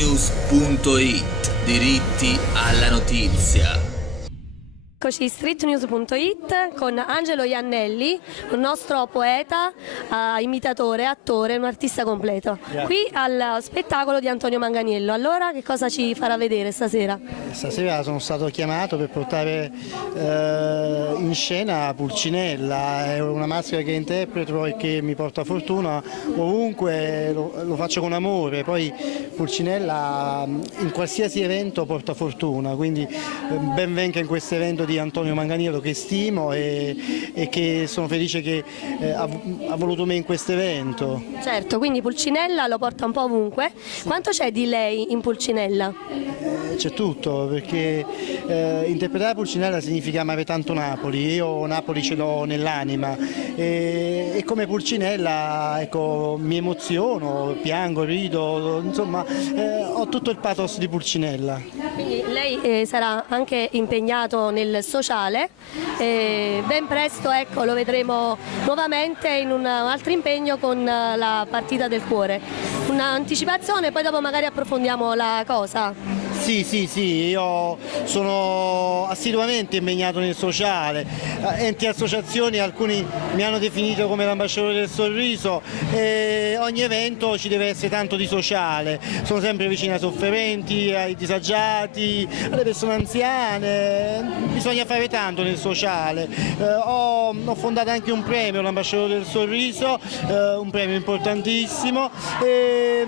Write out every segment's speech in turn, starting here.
streetnews.it, diritti alla notizia. Eccoci, streetnews.it con Angelo Iannelli, un nostro poeta, imitatore, attore, un artista completo. Qui al spettacolo di Antonio Manganiello. Allora, che cosa ci farà vedere stasera? Stasera sono stato chiamato per portare in scena Pulcinella, è una maschera che interpreto e che mi porta fortuna ovunque, lo faccio con amore. Poi Pulcinella in qualsiasi evento porta fortuna, quindi ben venga in questo evento di Antonio Manganiello, che stimo e che sono felice che ha voluto me in questo evento. Certo, quindi Pulcinella lo porta un po' ovunque. Quanto c'è di lei in Pulcinella? C'è tutto, perché interpretare Pulcinella significa amare tanto Napoli. Io Napoli ce l'ho nell'anima e come Pulcinella, ecco, mi emoziono, piango, rido, insomma ho tutto il pathos di Pulcinella. Quindi lei sarà anche impegnato nel sociale, ben presto, ecco, lo vedremo nuovamente in un altro impegno con la partita del cuore. Un'anticipazione, poi dopo magari approfondiamo la cosa. Sì, io sono assiduamente impegnato nel sociale, enti e associazioni, alcuni mi hanno definito come l'ambasciatore del sorriso e ogni evento ci deve essere tanto di sociale, sono sempre vicino ai sofferenti, ai disagiati, alle persone anziane, bisogna fare tanto nel sociale. Ho fondato anche un premio, l'ambasciatore del sorriso, un premio importantissimo e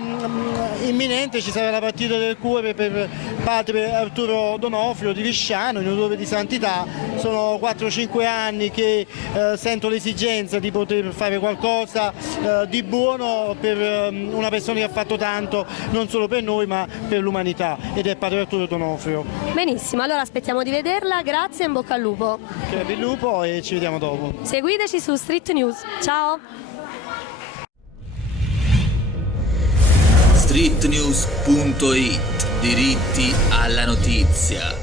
imminente ci sarà la partita del cuore per padre Arturo D'Onofrio di Lisciano, in onore di santità. Sono 4-5 anni che sento l'esigenza di poter fare qualcosa di buono per una persona che ha fatto tanto non solo per noi ma per l'umanità, ed è padre Arturo D'Onofrio. Benissimo, allora aspettiamo di vederla, grazie e in bocca al lupo. Crepi il lupo e ci vediamo dopo. Seguiteci su Street News, ciao! streetnews.it, diritti alla notizia.